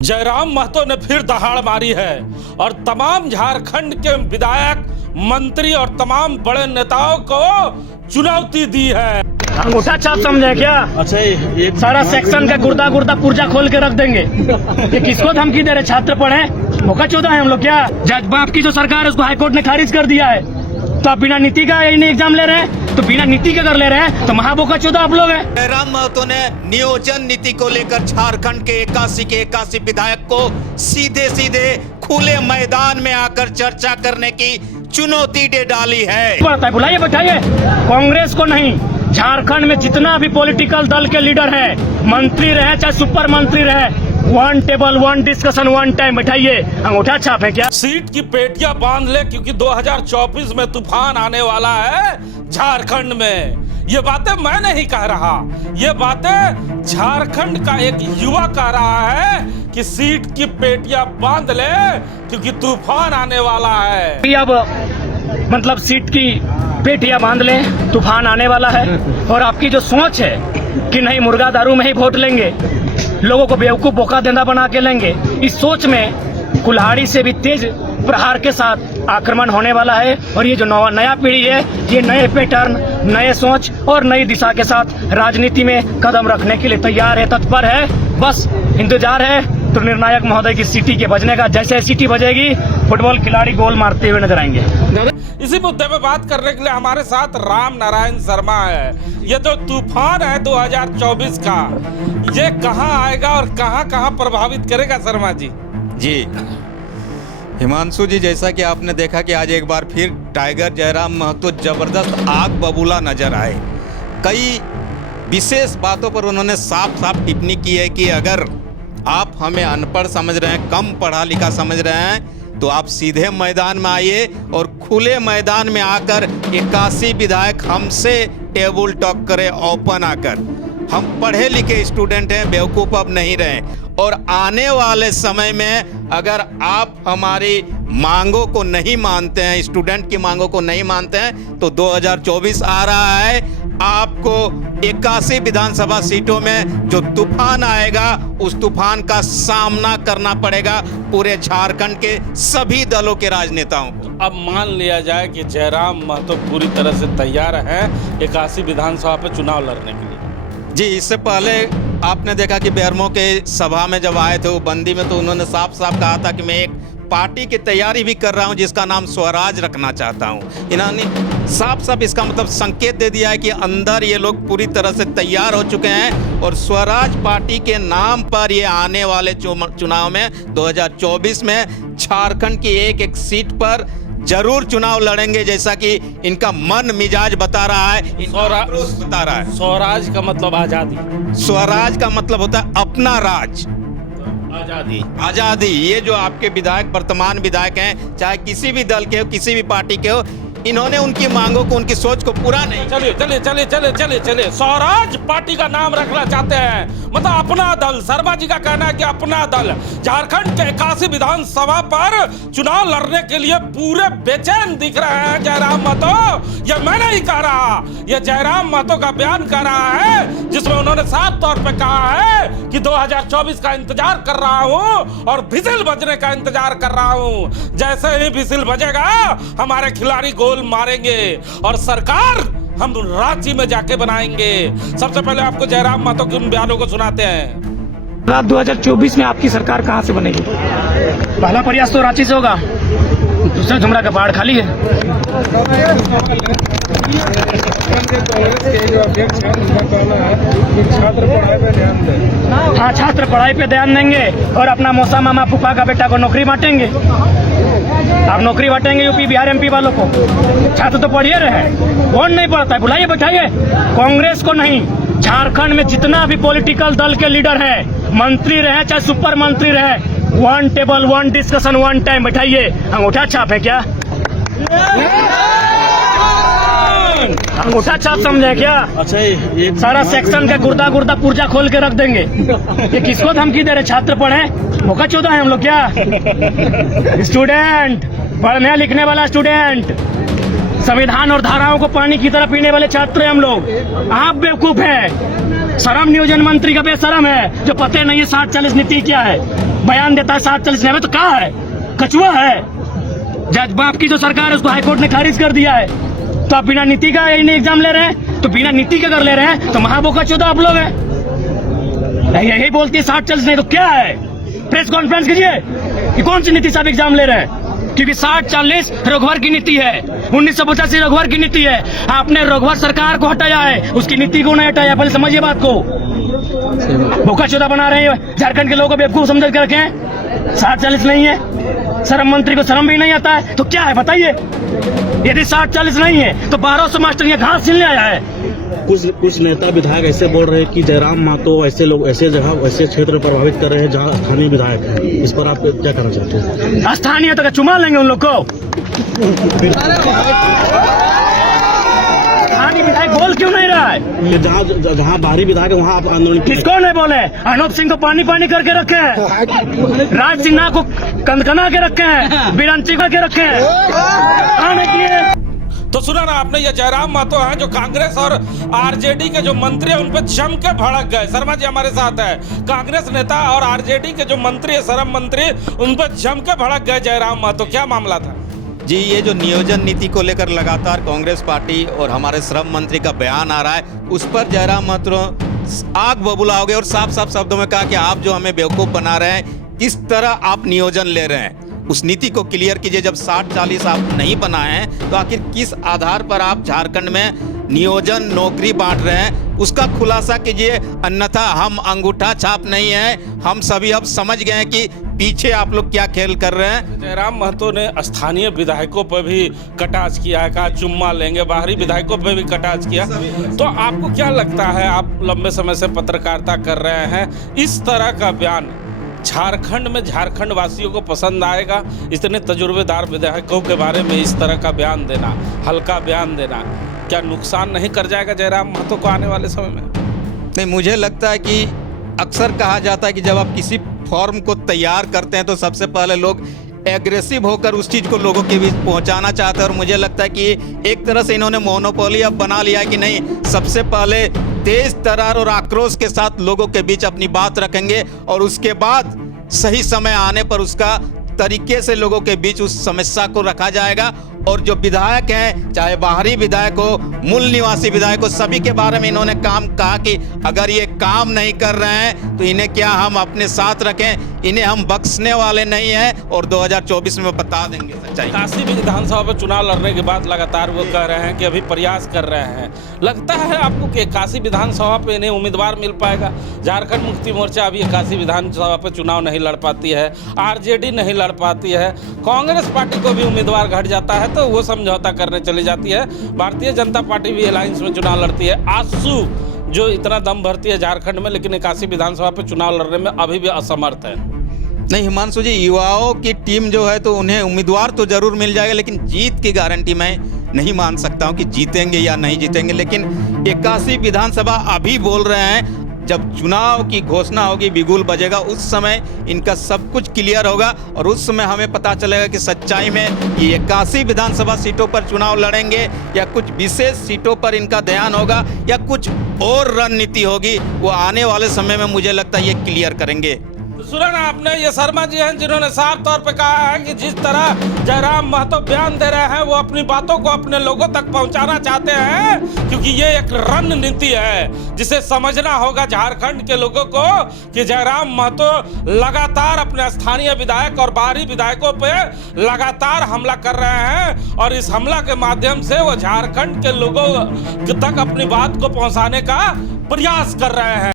जयराम महतो ने फिर दहाड़ मारी है और तमाम झारखंड के विधायक, मंत्री और तमाम बड़े नेताओं को चुनौती दी है। अंगूठा छाप समझे क्या? अच्छा, ये सारा सेक्शन का गुर्दा गुर्दा पुर्जा खोल के रख देंगे। ये किसको धमकी दे रहे? छात्र पढ़े मौका चौदह है हम लोग क्या? जज बाप की जो सरकार है उसको हाईकोर्ट ने खारिज कर दिया है, तो आप बिना नीति का नहीं एग्जाम ले रहे हैं, तो बिना नीति के कर ले रहे हैं, तो महाबोका चौदह आप लोग हैं। जयराम महतो ने नियोजन नीति को लेकर झारखंड के 81 विधायक को सीधे सीधे खुले मैदान में आकर चर्चा करने की चुनौती दे डाली है। बुलाइए, बैठाइए। कांग्रेस को नहीं, झारखंड में जितना भी पॉलिटिकल दल के लीडर है, मंत्री रहे चाहे सुपर मंत्री रहे, one table one discussion one time बैठाइए। अंगूठा छाप है क्या? सीट की पेटियां बांध ले, क्योंकि 2024 में तूफान आने वाला है झारखंड में। ये बातें मैं नहीं कह रहा, ये बातें झारखंड का एक युवा कह रहा है कि सीट की पेटियां बांध ले, क्योंकि तूफान आने वाला है। अब मतलब सीट की पेटियां बांध लें, तूफान आने वाला है। और आपकी जो सोच है कि नहीं मुर्गा दारू में ही वोट लेंगे, लोगों को बेवकूफ बोका देना बना के लेंगे, इस सोच में कुल्हाड़ी से भी तेज प्रहार के साथ आक्रमण होने वाला है। और ये जो नया पीढ़ी है, ये नए पैटर्न, नए सोच और नई दिशा के साथ राजनीति में कदम रखने के लिए तैयार है, तत्पर है। बस इंतजार है तो निर्णायक महोदय की सीटी के बजने का। जैसे सीटी बजेगी, फुटबॉल खिलाड़ी गोल मारते हुए नजर आएंगे। इसी मुद्दे पे बात करने के लिए हमारे साथ राम नारायण शर्मा है। ये जो तूफान है 2024 का, ये कहाँ आएगा और कहाँ प्रभावित करेगा शर्मा जी? जी हिमांशु जी, जैसा कि आपने देखा कि आज एक बार फिर टाइगर जयराम महतो जबरदस्त आग बबूला नजर आए। कई विशेष बातों पर उन्होंने साफ साफ टिप्पणी की है कि अगर आप हमें अनपढ़ समझ रहे हैं, कम पढ़ा लिखा समझ रहे हैं, तो आप सीधे मैदान में आइए और खुले मैदान में आकर 81 विधायक हमसे टेबल टॉक करें, ओपन आकर। हम पढ़े लिखे स्टूडेंट हैं, बेवकूफ़ अब नहीं रहे। और आने वाले समय में अगर आप हमारी मांगों को नहीं मानते हैं, स्टूडेंट की मांगों को नहीं मानते हैं, तो 2024 आ रहा है। आपको 81 विधानसभा सीटों में जो तूफान आएगा, उस तूफान का सामना करना पड़ेगा पूरे झारखंड के सभी दलों के राजनेताओं को। अब मान लिया जाए कि जयराम महतो पूरी तरह से तैयार हैं 81 विधानसभा पे चुनाव लड़ने के लिए। जी, इससे पहले आपने देखा कि बेरमो के सभा में जब आए थे वो बंदी में, तो उन्होंने साफ साफ कहा था कि मैं एक पार्टी की तैयारी भी कर रहा हूं जिसका नाम स्वराज रखना चाहता हूं। इन्होंने साफ साफ इसका मतलब संकेत दे दिया है कि अंदर ये लोग पूरी तरह से तैयार हो चुके हैं और स्वराज पार्टी के नाम पर ये आने वाले चुनाव में 2024 में झारखंड की एक सीट पर जरूर चुनाव लड़ेंगे, जैसा कि इनका मन मिजाज बता रहा है, बता रहा है। स्वराज का मतलब आजादी, स्वराज का मतलब होता है अपना राज, आजादी। ये जो आपके विधायक, वर्तमान विधायक हैं, चाहे किसी भी दल के हो, किसी भी पार्टी के हो, इन्होंने उनकी मांगों को, उनकी सोच को पूरा नहीं। चलिए स्वराज पार्टी का नाम रखना चाहते हैं, मतलब अपना दल। शर्मा जी का कहना है कि अपना दल झारखंड के 81 विधानसभा पर चुनाव लड़ने के लिए पूरे बेचैन दिख रहे हैं जयराम महतो। ये मैं नहीं कह रहा, ये जयराम महतो का बयान कह रहा है, जिसमें उन्होंने साफ तौर पे कहा है कि 2024 का इंतजार कर रहा हूं और विजिल बजने का इंतजार कर रहा हूं। जैसे ही विजिल बजेगा, हमारे खिलाड़ी गोल मारेंगे और सरकार हम रांची में जाके बनाएंगे। सबसे पहले आपको जयराम महतो के उन बयानों को सुनाते हैं। 2024 में आपकी सरकार कहां से बनेगी? पहला प्रयास तो रांची से होगा, दूसरा झुमरा का पहाड़ खाली है। हाँ, छात्र पढ़ाई पे ध्यान देंगे और अपना मौसा मामा फूफा का बेटा को नौकरी बांटेंगे। आप नौकरी बांटेंगे यूपी बिहार एमपी वालों को। छात्र तो पढ़िए रहे, कौन नहीं पढ़ता है? बुलाइए, बैठाइए। कांग्रेस को नहीं, झारखंड में जितना भी पॉलिटिकल दल के लीडर है, मंत्री रहे चाहे सुपर मंत्री रहे, one table one discussion one time बैठाइए। अंगूठा छाप है क्या? अंगूठा छाप समझे क्या? अच्छा, ये सारा सेक्शन का गुर्दा गुर्दा पुर्जा खोल के रख देंगे। ये किसको धमकी दे रहे? छात्र पढ़े मौका चौदह है हम लोग क्या? स्टूडेंट, पढ़ने लिखने वाला स्टूडेंट, संविधान और धाराओं को पानी की तरह पीने वाले छात्र हैं हम लोग। आप बेवकूफ हैं। शरम नियोजन मंत्री का बेशरम है जो पते नहीं है 60-40 नीति क्या है। बयान देता है 60-40 नहीं तो क्या है, कछुआ है। जज बाप की जो सरकार है उसको हाईकोर्ट ने खारिज कर दिया है। तो आप बिना नीति का एग्जाम ले रहे हैं, तो बिना नीति के अगर ले रहे हैं तो महाबोका चौदह आप लोग हैं। यही बोलती है 60-40 नहीं तो क्या है। प्रेस कॉन्फ्रेंस कीजिए कि कौन सी नीति से आप एग्जाम ले रहे हैं, क्योंकि 60-40 रघुवर की नीति है, 1985 रघुवर की नीति है। आपने रघुवर सरकार को हटाया है, उसकी नीति को नहीं हटाया। पहले समझिए बात को। बोका चौदह बना रहे हैं झारखंड के लोगों को बेवकूफ समझ कर रखें। 60-40 नहीं है, शरम मंत्री को शर्म भी नहीं आता है तो क्या है बताइए। यदि 60-40 नहीं है तो 1200 मास्टर ये घास छीनने आया है। कुछ नेता विधायक ऐसे बोल रहे हैं कि जयराम महतो ऐसे लोग ऐसे जगह ऐसे क्षेत्र प्रभावित कर रहे हैं जहां स्थानीय विधायक हैं। इस पर आप क्या कहना चाहते हैं? स्थानीय तक चुमा लेंगे उन लोग को। स्थानीय विधायक बोल क्यों नहीं रहा है? जहाँ बाहरी विधायक है वहाँ आप आंदोलन किसको नहीं बोले? अनूप सिंह को पानी पानी करके रखे हैं, राज सिन्हा को कनकना के रखे हैं, बिरंची करके रखे हैं। आने किए तो सुना ना आपने, ये जयराम महतो हैं जो कांग्रेस और आरजेडी के जो मंत्री हैं उन पर जम के भड़क गए। शर्मा जी हमारे साथ है, कांग्रेस नेता और आरजेडी के जो मंत्री है, श्रम मंत्री, उन पर जम के भड़क गए जयराम महतो। क्या मामला था जी? ये जो नियोजन नीति को लेकर लगातार कांग्रेस पार्टी और हमारे श्रम मंत्री का बयान आ रहा है, उस पर जयराम महतो आग बबूला हो गए और साफ साफ शब्दों में कहा कि आप जो हमें बेवकूफ़ बना रहे हैं, किस तरह आप नियोजन ले रहे हैं, उस नीति को क्लियर कीजिए। जब 60-40 आप नहीं बनाए हैं तो आखिर किस आधार पर आप झारखंड में नियोजन नौकरी बांट रहे हैं, उसका खुलासा कीजिए। अन्यथा हम अंगूठा छाप नहीं है, हम सभी अब समझ गए हैं कि पीछे आप लोग क्या खेल कर रहे हैं। जयराम महतो ने स्थानीय विधायकों पर भी कटाक्ष किया है, कहा चुम्मा लेंगे, बाहरी विधायकों पर भी कटाक्ष किया। तो आपको क्या लगता है, आप लंबे समय से पत्रकारिता कर रहे हैं, इस तरह का बयान झारखंड में झारखंड वासियों को पसंद आएगा? इतने तजुर्बेदार विधायकों के बारे में इस तरह का बयान देना, हल्का बयान देना, क्या नुकसान नहीं कर जाएगा जयराम महतो को आने वाले समय में? नहीं, मुझे लगता है कि अक्सर कहा जाता है कि जब आप किसी फॉर्म को तैयार करते हैं तो सबसे पहले लोग एग्रेसिव होकर उस चीज़ को लोगों के बीच पहुंचाना चाहते हैं। और मुझे लगता है कि एक तरह से इन्होंने मोनोपोली अब बना लिया है कि नहीं, सबसे पहले तेज तरार और आक्रोश के साथ लोगों के बीच अपनी बात रखेंगे और उसके बाद सही समय आने पर उसका तरीके से लोगों के बीच उस समस्या को रखा जाएगा। और जो विधायक हैं, चाहे बाहरी विधायक हो, मूल निवासी विधायक हो, सभी के बारे में इन्होंने कहा कि अगर ये काम नहीं कर रहे हैं तो इन्हें क्या हम अपने साथ रखें, इन्हें हम बख्शने वाले नहीं हैं और 2024 में बता देंगे सच्चाई। काशी विधानसभा पर चुनाव लड़ने के बाद लगातार वो कह रहे हैं कि अभी प्रयास कर रहे हैं। लगता है आपको कि काशी विधानसभा पे इन्हें उम्मीदवार मिल पाएगा? झारखंड मुक्ति मोर्चा अभी काशी विधानसभा पर चुनाव नहीं लड़ पाती है, आरजेडी नहीं लड़ पाती है, कांग्रेस पार्टी को भी उम्मीदवार घट जाता है तो वो समझौता करने चली जाती है, भारतीय जनता पार्टी भी अलायंस में चुनाव लड़ती है। आजसू जो इतना दम भरती है झारखंड में, लेकिन काशी विधानसभा पर चुनाव लड़ने में अभी भी असमर्थ है। नहीं हिमांशु जी, युवाओं की टीम जो है तो उन्हें उम्मीदवार तो जरूर मिल जाएगा, लेकिन जीत की गारंटी मैं नहीं मान सकता हूं कि जीतेंगे या नहीं जीतेंगे। लेकिन 81 विधानसभा अभी बोल रहे हैं, जब चुनाव की घोषणा होगी, बिगुल बजेगा, उस समय इनका सब कुछ क्लियर होगा और उस समय हमें पता चलेगा कि सच्चाई में ये 81 विधानसभा सीटों पर चुनाव लड़ेंगे या कुछ विशेष सीटों पर इनका ध्यान होगा या कुछ और रणनीति होगी। वो आने वाले समय में मुझे लगता है ये क्लियर करेंगे। सुना ना आपने, ये शर्मा जी हैं जिन्होंने साफ तौर पे कहा है कि जिस तरह जयराम महतो बयान दे रहे हैं वो अपनी बातों को अपने लोगों तक पहुंचाना चाहते हैं, क्योंकि ये एक रणनीति है जिसे समझना होगा झारखंड के लोगों को कि जयराम महतो लगातार अपने स्थानीय विधायक और बाहरी विधायकों पे लगातार हमला कर रहे हैं और इस हमला के माध्यम से वो झारखंड के लोगों तक अपनी बात को पहुंचाने का प्रयास कर रहे हैं।